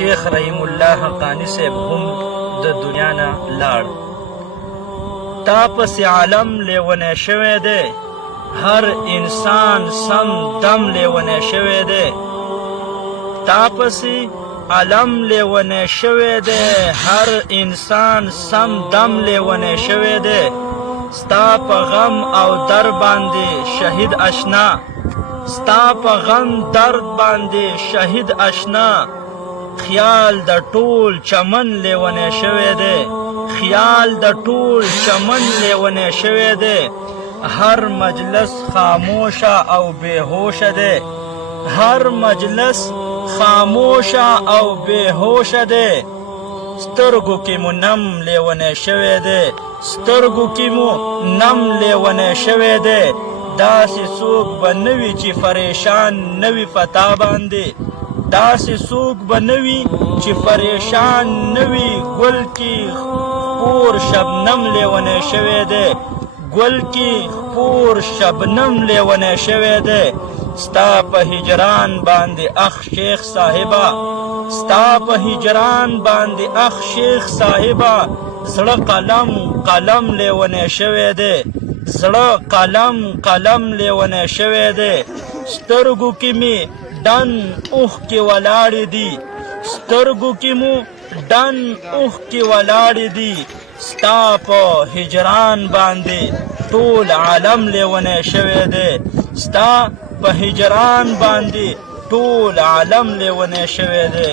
شیخ رحیم الله حقانی صاحب هم د دنیا نه لاړ. تا پسې عالم لیونی شوی دی، هر انسان سم دم لیونی شوی دی. تا پسې عالم لیونی شوی دی، هر انسان سم دم لیونی شوی دی. ستا په غم او در باندې شهید اشنا، ستا په غم درد باندې شهید اشنا. خیال د ټول چمن لیونی شوی دی، خیال د ټول چمن لیونی شوی دی. هر مجلس خاموشه او بېهوشه دی، هر مجلس خاموشه او بېهوشه دی. سترګو کې مو نم لیونی شوی دی، سترګو کې مو نم لیونی شوی دی. داسې څوک به نه وي چې پریشان نه وي په تا باندې، داسې څوک به نه وي چې پریشان نه وي. ګل کې خپور شبنم لیونی شوی دی، ګل کې خپور شبنم لیونی شوی دی. ستا په هجران باندې اخ شیخ صاحبه، ستا په هجران باندې اخ شیخ صاحبه. زړه قلم قلم لیونی شوی دی، زړه قلم قلم لیونی شوی دی. سترګو کې مې ډن اوښکې ولاړې دي، سترګو کې مو ډن اوښکې ولاړې دي. ستا په هجران باندې ټول عالم لیونی شوی دی، ستا په هجران باندې ټول عالم لیونی شوی دی.